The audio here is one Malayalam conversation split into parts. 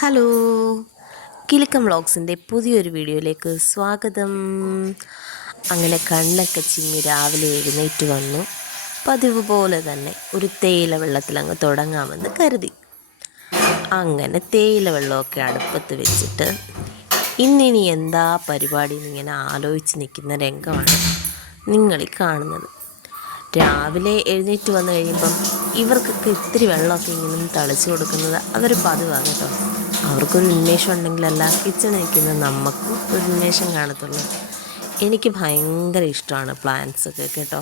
ഹലോ. കിലുക്കം വ്ളോഗ്സിന്റെ പുതിയൊരു വീഡിയോയിലേക്ക് സ്വാഗതം. അങ്ങനെ കണ്ണൊക്കെ ചിമ്മി രാവിലെ എഴുന്നേറ്റ് വന്നു. പതിവ് പോലെ തന്നെ ഒരു തേയില വെള്ളത്തിൽ അങ്ങ് തുടങ്ങാമെന്ന് കരുതി. അങ്ങനെ തേയില വെള്ളമൊക്കെ അടുപ്പത്ത് വെച്ചിട്ട് ഇന്നിനി എന്താ പരിപാടി എന്നിങ്ങനെ ആലോചിച്ച് നിൽക്കുന്ന രംഗമാണ് നിങ്ങളിൽ കാണുന്നത്. രാവിലെ എഴുന്നേറ്റ് വന്നു കഴിയുമ്പം ഇവർക്കൊക്കെ ഇത്തിരി വെള്ളമൊക്കെ ഇങ്ങനെ തളിച്ചു കൊടുക്കുന്നത് അതൊരു പതിവാണ് കേട്ടോ. അവർക്കൊരു ഉന്മേഷം ഉണ്ടെങ്കിലല്ല കിച്ചൺ നിൽക്കുന്ന നമുക്കും ഒരു ഉന്മേഷം കാണത്തുള്ളൂ. എനിക്ക് ഭയങ്കര ഇഷ്ടമാണ് പ്ലാന്റ്സ് ഒക്കെ കേട്ടോ.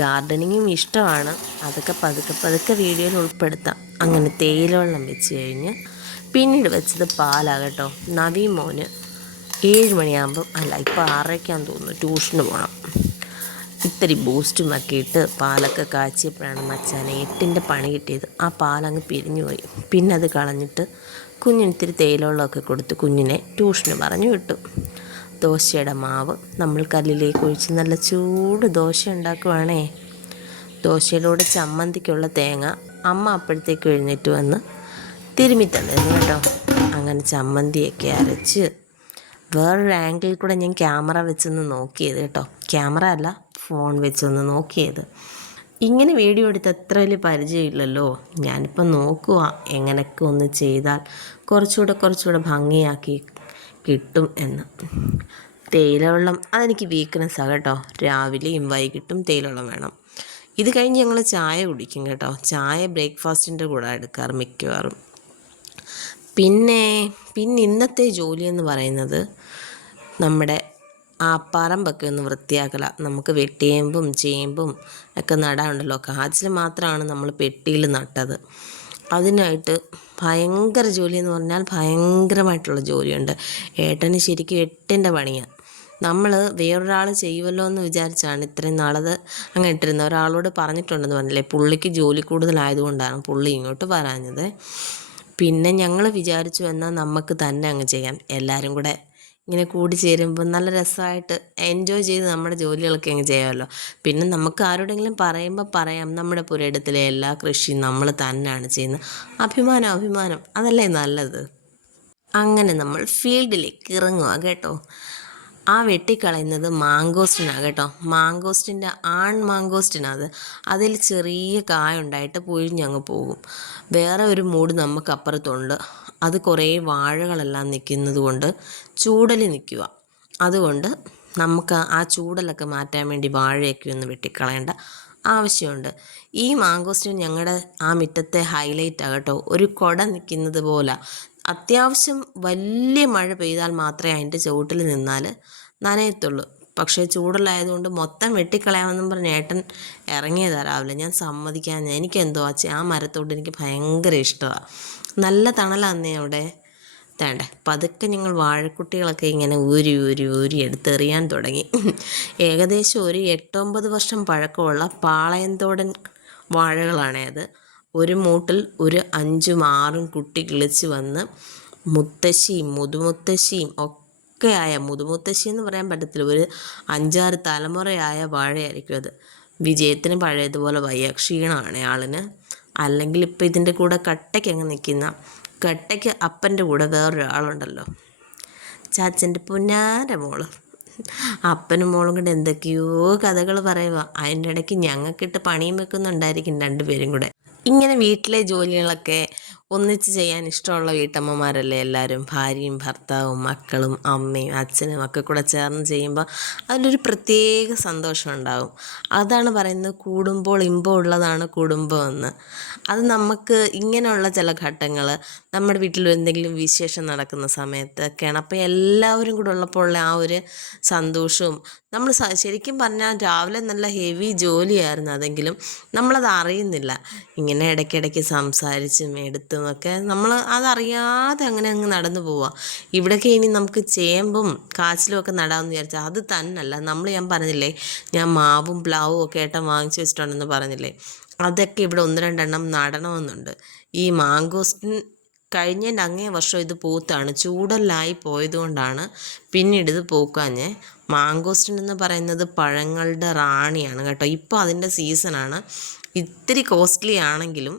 ഗാർഡനിങ്ങും ഇഷ്ടമാണ്. അതൊക്കെ പതുക്കെ പതുക്കെ വീഡിയോയിൽ ഉൾപ്പെടുത്താം. അങ്ങനെ തേയിലവെള്ളം വെച്ച് കഴിഞ്ഞ് പിന്നീട് വെച്ചത് പാലാണ് കേട്ടോ. നവി മോന് ഏഴ് മണിയാകുമ്പം അല്ല ഇപ്പോൾ ആറരയ്ക്കാൻ തോന്നുന്നു ട്യൂഷന് പോകണം ഇത്തിരി ബൂസ്റ്റും ഒക്കെ ഇട്ട് പാലൊക്കെ കാച്ചിയപ്പോഴാണ് മച്ചാനെ എട്ടിന്റെ പണി കിട്ടിയത്. ആ പാലങ്ങ് പിരിഞ്ഞു പോയി പിന്നെ അത് കളഞ്ഞിട്ട് കുഞ്ഞിന് ഇത്തിരി തേയിലവെള്ളമൊക്കെ കൊടുത്ത് കുഞ്ഞിനെ ട്യൂഷന് പറഞ്ഞു വിട്ടു. ദോശയുടെ മാവ് നമ്മൾ കല്ലിലേക്ക് ഒഴിച്ച് നല്ല ചൂട് ദോശ ഉണ്ടാക്കുവാണേ. ദോശയിലൂടെ ചമ്മന്തിക്കുള്ള തേങ്ങ അമ്മ അപ്പോഴത്തേക്ക് എഴുന്നേറ്റ് വന്ന് തിരുമ്മി തന്നിരുന്നു കേട്ടോ. അങ്ങനെ ചമ്മന്തിയൊക്കെ അരച്ച് വേറൊരു ആംഗിളിൽ കൂടെ ഞാൻ ക്യാമറ വെച്ചൊന്ന് നോക്കിയത് കേട്ടോ. ക്യാമറ അല്ല ഫോൺ വെച്ചൊന്ന് നോക്കിയത്. ഇങ്ങനെ വീഡിയോ എടുത്ത് അത്ര വലിയ പരിചയമില്ലല്ലോ. ഞാനിപ്പോൾ നോക്കുക എങ്ങനെയൊക്കെ ഒന്ന് ചെയ്താൽ കുറച്ചുകൂടെ കുറച്ചുകൂടെ ഭംഗിയാക്കി കിട്ടും എന്ന്. തേയിലവെള്ളം അതെനിക്ക് വീക്ക്നെസ്സാണ് കേട്ടോ. രാവിലെയും വൈകിട്ടും തേയിലവെള്ളം വേണം. ഇത് കഴിഞ്ഞ് ഞങ്ങൾ ചായ കുടിക്കും കേട്ടോ. ചായ ബ്രേക്ക്ഫാസ്റ്റിന്റെ കൂടെ എടുക്കാറ് മിക്കവാറും. പിന്നെ പിന്നെ ഇന്നത്തെ ജോലി എന്ന് പറയുന്നത് നമ്മുടെ ആ പറമ്പൊക്കെ ഒന്ന് വൃത്തിയാക്കല. നമുക്ക് വെട്ടിയേമ്പും ചേമ്പും ഒക്കെ നടാനുണ്ടല്ലോ. കാച്ചിൽ മാത്രമാണ് നമ്മൾ പെട്ടിയിൽ നട്ടത്. അതിനായിട്ട് ഭയങ്കര ജോലി എന്ന് പറഞ്ഞാൽ ഭയങ്കരമായിട്ടുള്ള ജോലിയുണ്ട്. ഏട്ടന് ശരിക്കും എട്ടിന്റെ പണിയാണ് നമ്മൾ വേറൊരാൾ ചെയ്യുമല്ലോ എന്ന് വിചാരിച്ചാണ് ഇത്രയും നാളത് അങ്ങനെ ഇട്ടിരുന്നത്. ഒരാളോട് പറഞ്ഞിട്ടുണ്ടെന്ന് പറഞ്ഞില്ലേ പുള്ളിക്ക് ജോലി കൂടുതലായതുകൊണ്ടാണ് പുള്ളി ഇങ്ങോട്ട് പറഞ്ഞത് പിന്നെ ഞങ്ങൾ വിചാരിച്ചു എന്നാൽ നമുക്ക് തന്നെ അങ്ങ് ചെയ്യാം. എല്ലാവരും കൂടെ ഇങ്ങനെ കൂടി ചേരുമ്പോൾ നല്ല രസമായിട്ട് എൻജോയ് ചെയ്ത് നമ്മുടെ ജോലികളൊക്കെ അങ്ങ് ചെയ്യാമല്ലോ. പിന്നെ നമുക്ക് ആരോടെങ്കിലും പറയുമ്പോൾ പറയാം നമ്മുടെ പുരയിടത്തിലെ എല്ലാ കൃഷിയും നമ്മൾ തന്നെയാണ് ചെയ്യുന്നത്. അഭിമാനം അഭിമാനം. അതല്ലേ നല്ലത്? അങ്ങനെ നമ്മൾ ഫീൽഡിലേക്ക് ഇറങ്ങുക കേട്ടോ. ആ വെട്ടിക്കളയുന്നത് മാങ്കോസ്റ്റിനാണ് കേട്ടോ. മാങ്കോസ്റ്റിന്റെ ആൺ മാങ്കോസ്റ്റിനത് അതിൽ ചെറിയ കായ ഉണ്ടായിട്ട് പൊഴിഞ്ഞങ്ങ് പോകും. വേറെ ഒരു മൂട് നമുക്കപ്പുറത്തുണ്ട്. അത് കുറേ വാഴകളെല്ലാം നിൽക്കുന്നത് കൊണ്ട് ചൂടൽ നിൽക്കുക. അതുകൊണ്ട് നമുക്ക് ആ ചൂടലൊക്കെ മാറ്റാൻ വേണ്ടി വാഴയൊക്കെ ഒന്ന് വെട്ടിക്കളയേണ്ട ആവശ്യമുണ്ട്. ഈ മാങ്കോസ്റ്റിൻ ഞങ്ങളുടെ ആ മുറ്റത്തെ ഹൈലൈറ്റ് ആകട്ടോ ഒരു കൊട നിൽക്കുന്നത് പോലെ. അത്യാവശ്യം വലിയ മഴ പെയ്താൽ മാത്രമേ അതിന്റെ ചുവട്ടിൽ നിന്നാൽ നനയത്തുള്ളൂ. പക്ഷേ ചൂടലായതുകൊണ്ട് മൊത്തം വെട്ടിക്കളയാമെന്നും പറഞ്ഞ് ഏട്ടൻ ഇറങ്ങിയതാ രാവിലെ. ഞാൻ സമ്മതിക്കാൻ എനിക്കെന്തോ ആ ആ മരത്തോട് എനിക്ക് ഭയങ്കര ഇഷ്ടമാണ് നല്ല തണലാന്നേ അവിടെ. തേണ്ട പതുക്കെ ഞങ്ങൾ വാഴക്കുട്ടികളൊക്കെ ഇങ്ങനെ ഊരി ഊരി ഊരി എടുത്തെറിയാൻ തുടങ്ങി. ഏകദേശം ഒരു എട്ടൊമ്പത് വർഷം പഴക്കമുള്ള പാളയന്തോടൻ വാഴകളാണേ അത് ഒരു മൂട്ടിൽ ഒരു അഞ്ചും ആറും കുട്ടി കിളിച്ച് വന്ന് മുത്തശ്ശിയും മുതുമുത്തശ്ശിയും ഒക്കെ ആയ മുതുമുത്തശ്ശി എന്ന് പറയാൻ പറ്റത്തില്ല ഒരു അഞ്ചാറ് തലമുറയായ വാഴയായിരിക്കും അത്. വിജയത്തിന് പഴയതുപോലെ വയ്യ ക്ഷീണമാണ് ആളിന്. അല്ലെങ്കിൽ ഇപ്പം ഇതിന്റെ കൂടെ കട്ടയ്ക്ക് അങ്ങ് നിൽക്കുന്ന കട്ടയ്ക്ക് അപ്പന്റെ കൂടെ വേറൊരാളുണ്ടല്ലോ. ചാച്ചന്റെ പുന്നാര മോൾ. അപ്പനും മോളും കൂടെ എന്തൊക്കെയോ കഥകൾ പറയുക അതിന്റെ ഇടയ്ക്ക് ഞങ്ങൾക്കിട്ട് പണിയും വെക്കുന്നുണ്ടായിരിക്കും രണ്ടുപേരും കൂടെ. ഇങ്ങനെ വീട്ടിലെ ജോലികളൊക്കെ ഒന്നിച്ച് ചെയ്യാൻ ഇഷ്ടമുള്ള വീട്ടമ്മമാരല്ലേ എല്ലാവരും? ഭാര്യയും ഭർത്താവും മക്കളും അമ്മയും അച്ഛനും ഒക്കെ കൂടെ ചേർന്ന് ചെയ്യുമ്പോൾ അതിലൊരു പ്രത്യേക സന്തോഷം ഉണ്ടാകും അതാണ് പറയുന്നത് കൂടുമ്പോൾ ഇമ്പം ഉള്ളതാണ് കുടുംബം എന്ന്. അത് നമുക്ക് ഇങ്ങനെയുള്ള ചില ഘട്ടങ്ങൾ നമ്മുടെ വീട്ടിൽ എന്തെങ്കിലും വിശേഷം നടക്കുന്ന സമയത്തൊക്കെയാണ്. അപ്പോൾ എല്ലാവരും കൂടെ ഉള്ളപ്പോൾ ഉള്ള ആ ഒരു സന്തോഷവും നമ്മൾ ശരിക്കും പറഞ്ഞാൽ രാവിലെ നല്ല ഹെവി ജോലിയായിരുന്നു അതെങ്കിലും നമ്മളത് അറിയുന്നില്ല. ഇങ്ങനെ ഇടയ്ക്കിടയ്ക്ക് സംസാരിച്ചും എടുത്തും ഒക്കെ നമ്മൾ അതറിയാതെ അങ്ങനെ അങ്ങ് നടന്നു പോവുക ഇവിടെയൊക്കെ ഇനി നമുക്ക് ചേമ്പും കാച്ചിലും ഒക്കെ നടാമെന്ന് വിചാരിച്ചാൽ അത് തന്നല്ല. നമ്മൾ ഞാൻ പറഞ്ഞില്ലേ ഞാൻ മാവും പ്ലാവും ഒക്കെ ഏട്ടൻ വാങ്ങിച്ചു വെച്ചിട്ടുണ്ടെന്ന് പറഞ്ഞില്ലേ അതൊക്കെ ഇവിടെ ഒന്ന് രണ്ടെണ്ണം നടണമെന്നുണ്ട്. ഈ മാങ്കോസ്റ്റിൻ കഴിഞ്ഞതിന്റെ അങ്ങേ വർഷം ഇത് പൂത്താണ്. ചൂടല്ലായി പോയതുകൊണ്ടാണ് പിന്നീട് ഇത് പൂക്കാഞ്ഞ്. മാങ്കോസ്റ്റിൻ എന്ന് പറയുന്നത് പഴങ്ങളുടെ റാണിയാണ് കേട്ടോ. ഇപ്പോൾ അതിന്റെ സീസണാണ്. ഇത്തിരി കോസ്റ്റ്ലി ആണെങ്കിലും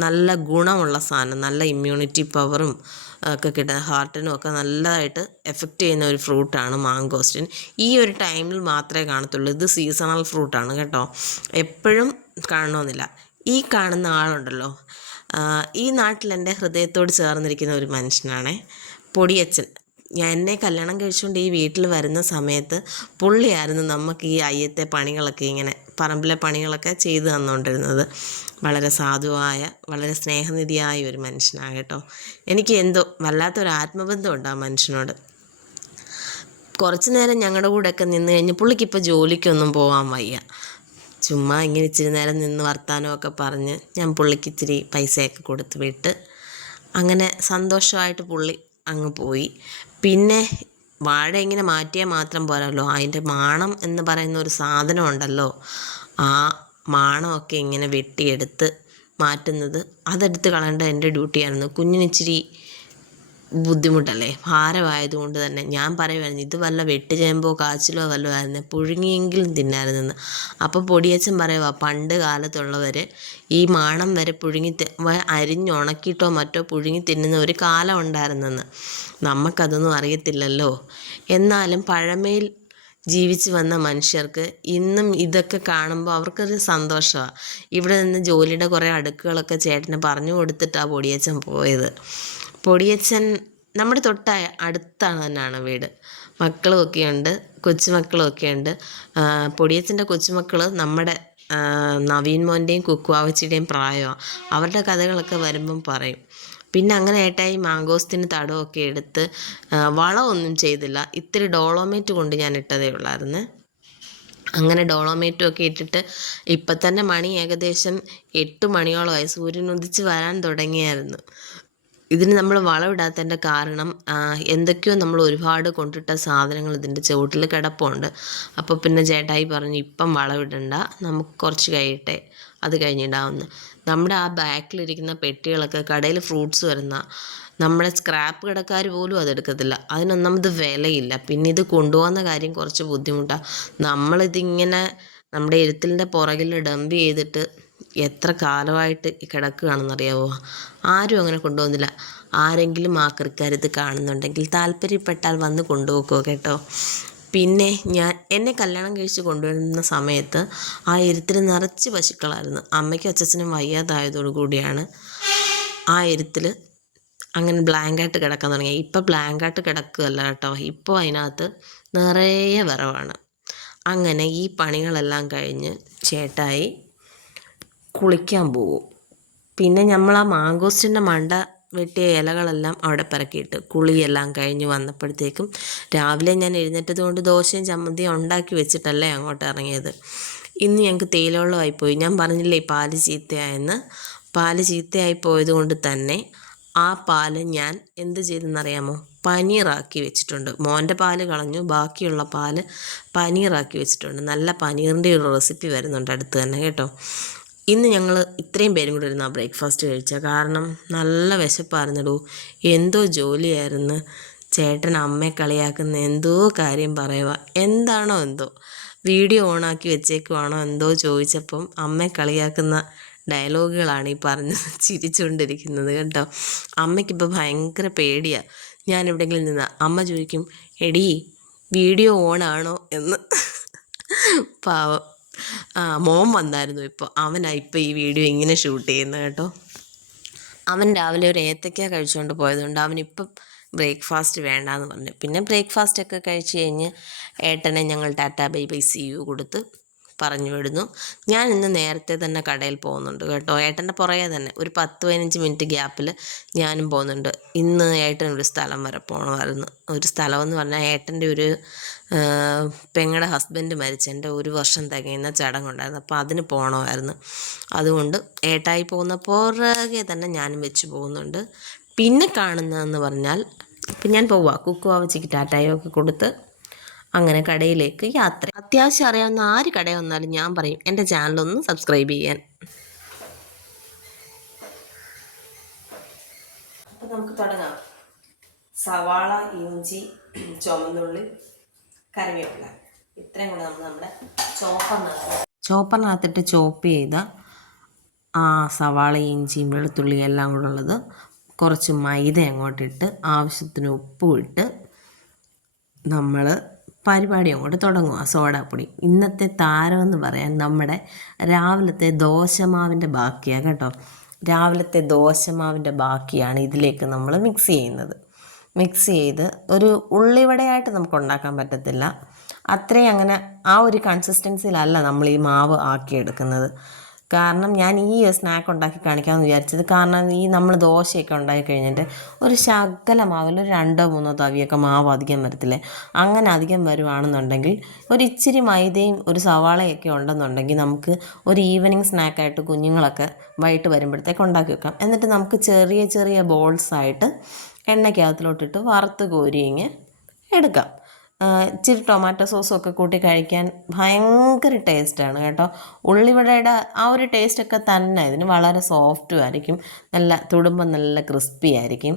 നല്ല ഗുണമുള്ള സാധനം നല്ല ഇമ്മ്യൂണിറ്റി പവറും ഒക്കെ കിട്ടുന്ന ഹാർട്ടിനും ഒക്കെ നല്ലതായിട്ട് എഫക്റ്റ് ചെയ്യുന്ന ഒരു ഫ്രൂട്ടാണ് മാങ്കോസ്റ്റിൻ ഈ ഒരു ടൈമിൽ മാത്രമേ കാണത്തുള്ളൂ. ഇത് സീസണൽ ഫ്രൂട്ടാണ് കേട്ടോ. എപ്പോഴും കാണണമെന്നില്ല. ഈ കാണുന്ന ആളുണ്ടല്ലോ. ഈ നാട്ടിൽ എന്റെ ഹൃദയത്തോട് ചേർന്നിരിക്കുന്ന ഒരു മനുഷ്യനാണേ പൊടിയച്ചൻ ഞാൻ എന്നെ കല്യാണം കഴിച്ചുകൊണ്ട് ഈ വീട്ടിൽ വരുന്ന സമയത്ത് പുള്ളിയായിരുന്നു നമുക്ക് ഈ അയ്യത്തെ പണികളൊക്കെ ഇങ്ങനെ പറമ്പിലെ പണികളൊക്കെ ചെയ്തു തന്നുകൊണ്ടിരുന്നത് വളരെ സാധുവായ വളരെ സ്നേഹനിധിയായ ഒരു മനുഷ്യനാണ് കേട്ടോ. എനിക്ക് എന്തോ വല്ലാത്തൊരു ആത്മബന്ധം ഉണ്ട് ആ മനുഷ്യനോട്. കുറച്ച് നേരം ഞങ്ങളുടെ കൂടെയൊക്കെ നിന്ന് കഴിഞ്ഞ് പുള്ളിക്കിപ്പോൾ ജോലിക്കൊന്നും പോകാൻ വയ്യ. ചുമ്മാ ഇങ്ങനെ ഇച്ചിരി നേരം നിന്ന് വർത്താനമൊക്കെ പറഞ്ഞ് ഞാൻ പുള്ളിക്ക് ഇച്ചിരി പൈസയൊക്കെ കൊടുത്ത് വിട്ട് അങ്ങനെ സന്തോഷമായിട്ട് പുള്ളി അങ്ങ് പോയി. പിന്നെ വാഴ ഇങ്ങനെ മാറ്റിയാൽ മാത്രം പോരല്ലോ. അതിന്റെ മാണം എന്ന് പറയുന്ന ഒരു സാധനം ഉണ്ടല്ലോ. ആ മാണമൊക്കെ ഇങ്ങനെ വെട്ടിയെടുത്ത് മാറ്റുന്നത്. അതെടുത്ത് കളയേണ്ടത് എന്റെ ഡ്യൂട്ടിയായിരുന്നു. കുഞ്ഞിനിച്ചിരി ബുദ്ധിമുട്ടല്ലേ? ഭാരമായതുകൊണ്ട് തന്നെ. ഞാൻ പറയുമായിരുന്നു ഇത് വല്ല വെട്ടുചേമ്പോ കാച്ചിലോ വല്ലതും ആയിരുന്നു. പുഴുങ്ങിയെങ്കിലും തിന്നായിരുന്നെന്ന്. അപ്പോൾ പൊടിയച്ചൻ പറയുക പണ്ട് കാലത്തുള്ളവർ ഈ മാണം വരെ പുഴുങ്ങി അരിഞ്ഞുണക്കിയിട്ടോ മറ്റോ പുഴുങ്ങി തിന്നുന്ന ഒരു കാലം ഉണ്ടായിരുന്നെന്ന്. നമുക്കതൊന്നും അറിയത്തില്ലല്ലോ. എന്നാലും പഴമയിൽ ജീവിച്ചു വന്ന മനുഷ്യർക്ക് ഇന്നും ഇതൊക്കെ കാണുമ്പോൾ അവർക്കൊരു സന്തോഷമാണ് ഇവിടെ നിന്ന് ജോലിയുടെ കുറേ അടുക്കുകളൊക്കെ ചേട്ടന് പറഞ്ഞു കൊടുത്തിട്ടാണ് പൊടിയച്ചൻ പോയത്. പൊടിയച്ചൻ നമ്മുടെ തൊട്ട അടുത്താണ് തന്നെയാണ് വീട്. മക്കളും ഒക്കെയുണ്ട് കൊച്ചുമക്കളും ഒക്കെയുണ്ട് പൊടിയച്ചന്റെ കൊച്ചുമക്കൾ നമ്മുടെ നവീൻ മോന്റെയും കുക്കുവാവച്ചിയുടെയും പ്രായമാണ് അവരുടെ കഥകളൊക്കെ വരുമ്പം പറയും. പിന്നെ അങ്ങനെ ഏട്ടായി മാങ്കോസ്തിന് തടമൊക്കെ എടുത്ത് വളമൊന്നും ചെയ്തില്ല. ഇത്തിരി ഡോളോമേറ്റ് കൊണ്ട് ഞാൻ ഇട്ടതേ ഉള്ളായിരുന്നു. അങ്ങനെ ഡോളോമേറ്റും ഒക്കെ ഇട്ടിട്ട് ഇപ്പം തന്നെ മണി ഏകദേശം എട്ട് മണിയോളമായി. സൂര്യൻ ഉദിച്ച് വരാൻ തുടങ്ങിയായിരുന്നു. ഇതിന് നമ്മൾ വളമിടാത്തതിന്റെ കാരണം എന്തൊക്കെയോ നമ്മൾ ഒരുപാട് കൊണ്ടിട്ട സാധനങ്ങൾ ഇതിന്റെ ചുവട്ടിൽ കിടപ്പുണ്ട്. അപ്പോൾ പിന്നെ ചേട്ടായി പറഞ്ഞു ഇപ്പം വളമിടണ്ട നമുക്ക് കുറച്ച് കഴിയട്ടെ അത് കഴിഞ്ഞിടാവുന്ന. നമ്മുടെ ആ ബാക്കിലിരിക്കുന്ന പെട്ടികളൊക്കെ കടയിൽ ഫ്രൂട്ട്സ് വരുന്ന നമ്മുടെ സ്ക്രാപ്പ് കടക്കാർ പോലും അതെടുക്കത്തില്ല അതിനൊന്നാമത് വിലയില്ല. പിന്നെ ഇത് കൊണ്ടുപോകുന്ന കാര്യം കുറച്ച് ബുദ്ധിമുട്ടാണ് നമ്മളിതിങ്ങനെ നമ്മുടെ എഴുത്തിലിന്റെ പുറകിൽ ഡംപ് ചെയ്തിട്ട് എത്ര കാലമായിട്ട് കിടക്കുകയാണെന്നറിയാവോ? ആരും അങ്ങനെ കൊണ്ടുപോകുന്നില്ല. ആരെങ്കിലും ആക്രിക്കാർ ഇത് കാണുന്നുണ്ടെങ്കിൽ താല്പര്യപ്പെട്ടാൽ വന്ന് കൊണ്ടുപോക്കോ കേട്ടോ? പിന്നെ ഞാൻ എന്നെ കല്യാണം കഴിച്ച് കൊണ്ടുവരുന്ന സമയത്ത് ആ എരുത്തിൽ നിറച്ച് പശുക്കളായിരുന്നു. അമ്മയ്ക്കും അച്ഛനും വയ്യാതായതോടു കൂടിയാണ് ആ എരുത്തിൽ അങ്ങനെ ബ്ലാങ്കായിട്ട് കിടക്കാൻ തുടങ്ങി. ഇപ്പം ബ്ലാങ്കായിട്ട് കിടക്കുകയല്ല കേട്ടോ. ഇപ്പോൾ അതിനകത്ത് നിറയെ വിറവാണ്. അങ്ങനെ ഈ പണികളെല്ലാം കഴിഞ്ഞ് ചേട്ടായി കുളിക്കാൻ പോകും പിന്നെ നമ്മൾ ആ മാങ്കോസ്റ്റിന്റെ മണ്ട വെട്ടിയ ഇലകളെല്ലാം അവിടെ പിറക്കിയിട്ട് കുളിയെല്ലാം കഴിഞ്ഞ് വന്നപ്പോഴത്തേക്കും രാവിലെ ഞാൻ എഴുന്നേറ്റത് കൊണ്ട് ദോശയും ചമ്മന്തിയും ഉണ്ടാക്കി വെച്ചിട്ടല്ലേ അങ്ങോട്ട് ഇറങ്ങിയത്. ഇന്ന് ഞങ്ങൾക്ക് തേയിലവെള്ളമായിപ്പോയി ഞാൻ പറഞ്ഞില്ലേ പാൽ ചീത്തയായെന്ന്? പാൽ ചീത്തയായി പോയത് കൊണ്ട് തന്നെ ആ പാൽ ഞാൻ എന്ത് ചെയ്തെന്നറിയാമോ? പനീറാക്കി വെച്ചിട്ടുണ്ട്. മോന്റെ പാൽ കളഞ്ഞു. ബാക്കിയുള്ള പാൽ പനീറാക്കി വെച്ചിട്ടുണ്ട്. നല്ല പനീറിന്റെ ഒരു റെസിപ്പി വരുന്നുണ്ട് അടുത്ത് തന്നെ കേട്ടോ. ഇന്ന് ഞങ്ങൾ ഇത്രയും പേരും കൂടെ ഇരുന്ന് ആ ബ്രേക്ക്ഫാസ്റ്റ് കഴിച്ച. കാരണം നല്ല വിശപ്പായിരുന്നിടൂ. എന്തോ ജോലിയായിരുന്നു. ചേട്ടൻ അമ്മയെ കളിയാക്കുന്ന എന്തോ കാര്യം പറയുക എന്താണോ എന്തോ. വീഡിയോ ഓണാക്കി വെച്ചേക്കുവാണോ എന്തോ ചോദിച്ചപ്പം അമ്മയെ കളിയാക്കുന്ന ഡയലോഗുകളാണ് ഈ പറഞ്ഞ് ചിരിച്ചുകൊണ്ടിരിക്കുന്നത് കേട്ടോ. അമ്മയ്ക്കിപ്പോൾ ഭയങ്കര പേടിയാണ് ഞാൻ എവിടെയെങ്കിലും നിന്ന് അമ്മ ചോദിക്കും എടീ വീഡിയോ ഓണാണോ? എന്ന്. പാവം. മോൻ വന്നായിരുന്നു ഇപ്പോൾ അവനാ ഇപ്പോൾ ഈ വീഡിയോ ഇങ്ങനെ ഷൂട്ട് ചെയ്യുന്നത് കേട്ടോ. അവൻ രാവിലെ ഒരു ഏത്തക്ക കഴിച്ചുകൊണ്ട് പോയതുകൊണ്ട് അവനിപ്പം ബ്രേക്ക്ഫാസ്റ്റ് വേണ്ടാന്ന് പറഞ്ഞു. പിന്നെ ബ്രേക്ക്ഫാസ്റ്റ് ഒക്കെ കഴിച്ച് കഴിഞ്ഞ് ഏട്ടനെ ഞങ്ങൾ tata bye bye see you കൊടുത്ത് പറഞ്ഞു വിടുന്നു. ഞാൻ ഇന്ന് നേരത്തെ തന്നെ കടയിൽ പോകുന്നുണ്ട് കേട്ടോ. ഏട്ടന്റെ പുറകെ തന്നെ ഒരു പത്ത് പതിനഞ്ച് മിനിറ്റ് ഗ്യാപ്പിൽ ഞാനും പോകുന്നുണ്ട്. ഇന്ന് ഏട്ടൻ ഒരു സ്ഥലം വരെ പോകണമായിരുന്നു ഒരു സ്ഥലമെന്ന് പറഞ്ഞാൽ ഏട്ടന്റെ ഒരു പെങ്ങളുടെ ഹസ്ബൻഡ് മരിച്ചതിന്റെ ഒരു വർഷം തികയുന്ന ചടങ്ങുണ്ടായിരുന്നു. അപ്പോൾ അതിന് പോകണമായിരുന്നു അതുകൊണ്ട് ഏട്ടായി പോകുന്ന പുറകെ തന്നെ ഞാനും വെച്ച് പോകുന്നുണ്ട്. പിന്നെ കാണുന്നതെന്ന് പറഞ്ഞാൽ ഇപ്പം ഞാൻ പോവാ. കുക്കുവാവച്ചിക്ക് ടാറ്റായോ ഒക്കെ കൊടുത്ത് അങ്ങനെ കടയിലേക്ക് യാത്ര. അത്യാവശ്യം അറിയാവുന്ന ആര് കട വന്നാലും ഞാൻ പറയും എന്റെ ചാനലൊന്ന് സബ്സ്ക്രൈബ് ചെയ്യാൻ. അപ്പം നമുക്ക് തുടങ്ങാം. സവാള ഇഞ്ചി ചുമന്നുള്ളി കറിവേപ്പില. ഇത്രയും കൂടെ നമ്മൾ നമ്മുടെ ചോപ്പറിനകത്ത് ചോപ്പറിനകത്തിട്ട് ചോപ്പ് ചെയ്ത ആ സവാള ഇഞ്ചിയും വെളുത്തുള്ളിയും എല്ലാം കൂടെ ഉള്ളത് കുറച്ച് മൈദ അങ്ങോട്ടിട്ട് ആവശ്യത്തിന് ഉപ്പും ഇട്ട് നമ്മൾ പരിപാടി അങ്ങോട്ട് തുടങ്ങും ആ സോഡാപ്പൊടി. ഇന്നത്തെ താരമെന്ന് പറയാൻ നമ്മുടെ രാവിലത്തെ ദോശമാവിന്റെ ബാക്കിയാണ് കേട്ടോ. രാവിലത്തെ ദോശമാവിന്റെ ബാക്കിയാണ് ഇതിലേക്ക് നമ്മൾ മിക്സ് ചെയ്യുന്നത്. മിക്സ് ചെയ്ത് ഒരു ഉള്ളിവടയായിട്ട് നമുക്ക് ഉണ്ടാക്കാൻ പറ്റത്തില്ല. അത്രയും അങ്ങനെ ആ ഒരു കൺസിസ്റ്റൻസിയിലല്ല നമ്മൾ ഈ മാവ് ആക്കിയെടുക്കുന്നത്. കാരണം ഞാൻ ഈ സ്നാക്ക് ഉണ്ടാക്കി കാണിക്കാമെന്ന് വിചാരിച്ചത്. കാരണം ഈ നമ്മൾ ദോശയൊക്കെ ഉണ്ടാക്കി കഴിഞ്ഞിട്ട് ഒരു ശകല മാവിൽ ഒരു രണ്ടോ മൂന്നോ തവിയൊക്കെ മാവ് അധികം വരത്തില്ലേ? അങ്ങനെ അധികം വരുവാണെന്നുണ്ടെങ്കിൽ ഒരു ഇച്ചിരി മൈദയും ഒരു സവാളയൊക്കെ ഉണ്ടെന്നുണ്ടെങ്കിൽ നമുക്ക് ഒരു ഈവനിങ് സ്നാക്കായിട്ട് കുഞ്ഞുങ്ങളൊക്കെ വൈകിട്ട് വരുമ്പോഴത്തേക്ക് ഉണ്ടാക്കി വെക്കാം. എന്നിട്ട് നമുക്ക് ചെറിയ ചെറിയ ബോൾസായിട്ട് എണ്ണയ്ക്കകത്തിലോട്ടിട്ട് വറുത്ത് കോരിയിങ്ങ് എടുക്കാം. ഇച്ചിരി ടൊമാറ്റോ സോസും ഒക്കെ കൂട്ടി കഴിക്കാൻ ഭയങ്കര ടേസ്റ്റാണ് കേട്ടോ. ഉള്ളിവടയുടെ ആ ഒരു ടേസ്റ്റൊക്കെ തന്നെ. ഇതിന് വളരെ സോഫ്റ്റും ആയിരിക്കും. നല്ല തുടുമ്പം നല്ല ക്രിസ്പി ആയിരിക്കും.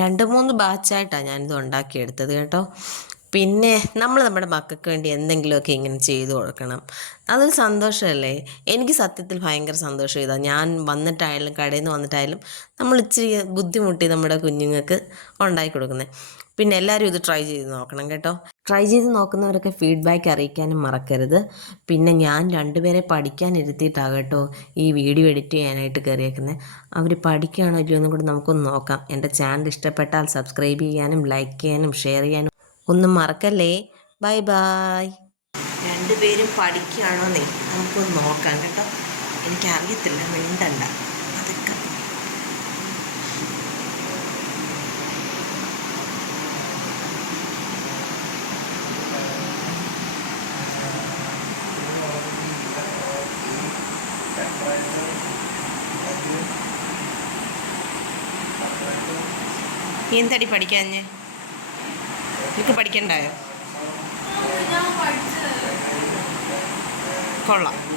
രണ്ട് മൂന്ന് ബാച്ചായിട്ടാണ് ഞാനിത് ഉണ്ടാക്കിയെടുത്തത് കേട്ടോ. പിന്നെ നമ്മൾ നമ്മുടെ മക്കൾക്ക് വേണ്ടി എന്തെങ്കിലുമൊക്കെ ഇങ്ങനെ ചെയ്തു കൊടുക്കണം. അതൊരു സന്തോഷമല്ലേ? എനിക്ക് സത്യത്തിൽ ഭയങ്കര സന്തോഷം ഇതാ. ഞാൻ വന്നിട്ടായാലും കടയിൽ നിന്ന് വന്നിട്ടായാലും നമ്മൾ ഇച്ചിരി ബുദ്ധിമുട്ടി നമ്മുടെ കുഞ്ഞുങ്ങൾക്ക് ഉണ്ടാക്കി കൊടുക്കുന്നത് പിന്നെ എല്ലാവരും ഇത് ട്രൈ ചെയ്ത് നോക്കണം കേട്ടോ. ട്രൈ ചെയ്ത് നോക്കുന്നവരൊക്കെ ഫീഡ്ബാക്ക് അറിയിക്കാനും മറക്കരുത്. പിന്നെ ഞാൻ രണ്ടുപേരെ പഠിക്കാൻ ഇരുത്തിയിട്ടാകട്ടോ ഈ വീഡിയോ എഡിറ്റ് ചെയ്യാനായിട്ട് കയറിയേക്കുന്നത് അവർ പഠിക്കുകയാണോ ഇല്ലയോ എന്നും കൂടി നമുക്കൊന്ന് നോക്കാം. എന്റെ ചാനൽ ഇഷ്ടപ്പെട്ടാൽ സബ്സ്ക്രൈബ് ചെയ്യാനും ലൈക്ക് ചെയ്യാനും ഷെയർ ചെയ്യാനും ഒന്നും മറക്കല്ലേ? ബൈ ബായ് രണ്ടുപേരും പഠിക്കുകയാണോന്നേ? നമുക്കൊന്ന് നോക്കാം കേട്ടോ. എനിക്കറിയത്തില്ല മിണ്ടണ്ട. അതൊക്കെ. എന്തടി പഠിക്കാഞ്ഞ് നിനക്ക് പഠിക്കണ്ടായോ? കൊള്ളാം.